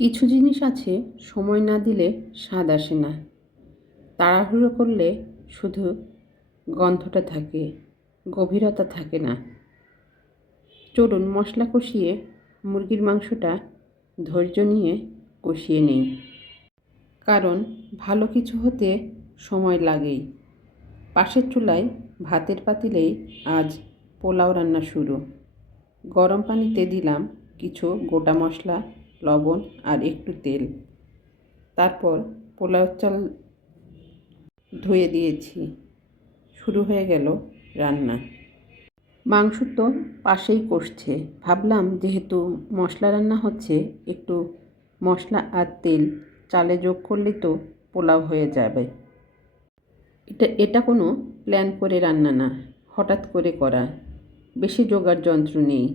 কিছু জিনিস আছে সময় না দিলে স্বাদ আসে না। তাড়াহুড়ো করলে শুধু গন্ধটা থাকে, গভীরতা থাকে না। চলুন মশলা কষিয়ে মুরগির মাংসটা ধৈর্য নিয়ে কষিয়ে নিই, কারণ ভালো কিছু হতে সময় লাগেই। পাশের চুলায় ভাতের পাতিলেই আজ পোলাও রান্না শুরু। গরম পানিতে দিলাম কিছু গোটা মশলা, লবণ আর একটু তেল। তারপর পোলাও চাল ধুয়ে দিয়েছি। শুরু হয়ে গেল রান্না। মাংস তো পাশেই কষছে। ভাবলাম যেহেতু মশলা রান্না হচ্ছে, একটু মশলা আর তেল চালে যোগ করলেই তো পোলাও হয়ে যাবে। এটা কোনো প্ল্যান করে রান্না না, হঠাৎ করে করা। বেশি জোগাড় যন্ত্র নেই,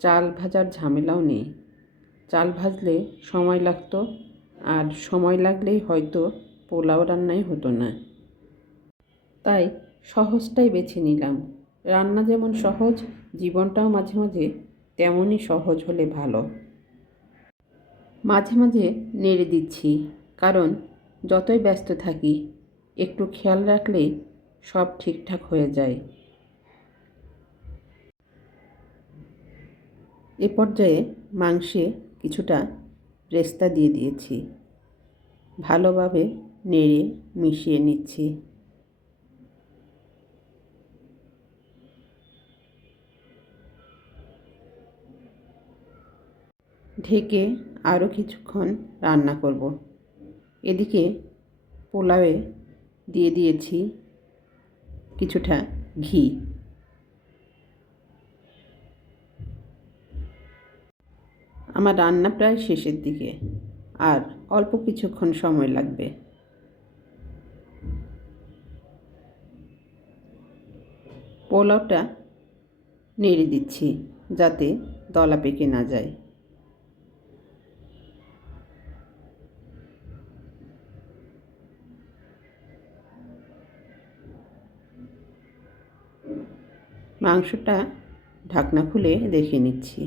চাল ভাজার ঝামেলাও নেই। চাল ভাজলে সময় লাগতো, আর সময় লাগলেই হয়তো পোলাও রান্নাই হতো না। তাই সহজটাই বেছে নিলাম। রান্না যেমন সহজ, জীবনটাও মাঝে মাঝে তেমনই সহজ হলে ভালো। মাঝে মাঝে নেড়ে দিচ্ছি, কারণ যতই ব্যস্ত থাকি একটু খেয়াল রাখলেই সব ঠিকঠাক হয়ে যায়। এ পর্যায়ে মাংসে কিছুটা পেস্তা দিয়ে দিয়েছি। ভালোভাবে নেড়ে মিশিয়ে নিচ্ছি। ঢেকে আরও কিছুক্ষণ রান্না করব। এদিকে পোলাওয়ে দিয়ে দিয়েছি কিছুটা ঘি। আমার রান্না প্রায় শেষের দিকে, আর অল্প কিছুক্ষণ সময় লাগবে। পোলাওটা নেড়ে দিচ্ছি যাতে দলা পেকে না যায়। মাংসটা ঢাকনা খুলে দেখে নিচ্ছি।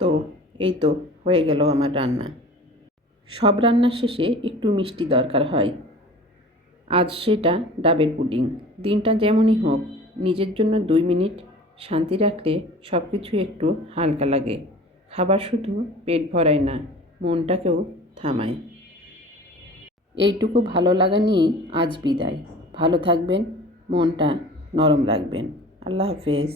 তো এই তো হয়ে গেল আমার রান্না। সব রান্নার শেষে একটু মিষ্টি দরকার হয়। আজ সেটা ডাবের পুডিং। দিনটা যেমনই হোক, নিজের জন্য 2 মিনিট শান্তি রাখলে সব কিছু একটু হালকা লাগে। খাবার শুধু পেট ভরায় না, মনটাকেও থামায়। এইটুকু ভালো লাগা নিয়েই আজ বিদায়। ভালো থাকবেন, মনটা নরম রাখবেন। আল্লাহ হাফেজ।